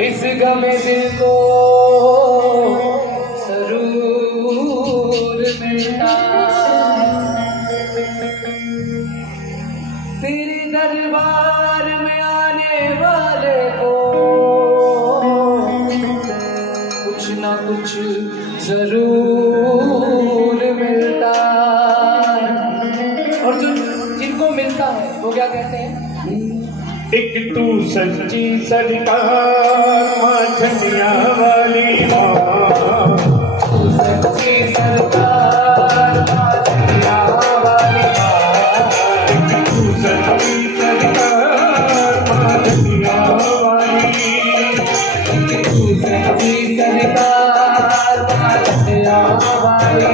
इस गम दिल को जरूर मिलता। तेरे दरबार में आने वाले को कुछ ना कुछ जरूर मिलता। और जो जिनको मिलता है वो क्या कहते हैं? एक तू सच्ची सरकार माँ झंडिया वाली माँ, तू सच्ची सरकार माँ झंडिया वाली माँ, एक तू सच्ची सरकार माँ झंडिया वाली, तू सच्ची सरकार माँ झंडिया वाली।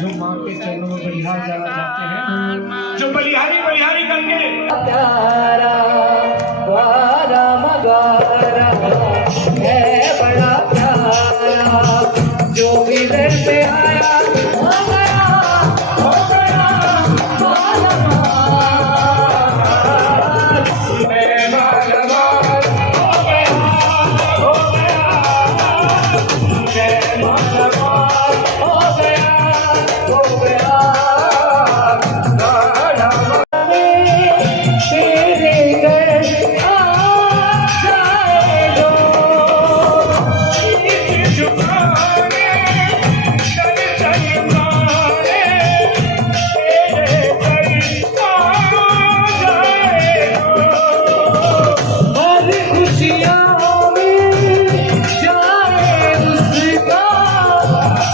जो माँ के चरणों में बलिहार जाना चाहते हैं, जो बलिहारी बलिहारी करके प्यारा द्वारा मगारा है बड़ा प्यारा, जो भी दर पे आया हो गया, हो गया मालामाल। मैं मालामाल हो गया, हो गया। मैं मालामाल हो गया, हो गया। तेरे घर आ जाए दो, हर खुशियों में जाए उसका,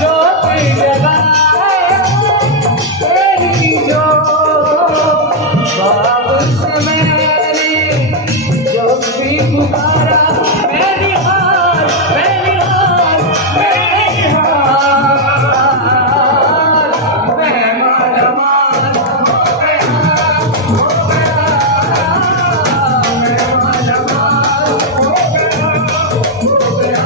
जो कोई जगाए तेरी जो बाबूस मैंने जो भी पुकारा, मेरी हार, मेरी हार, मेरी हार। मैं मालामाल हो गया, हो गया। मैं मालामाल हो गया, हो गया।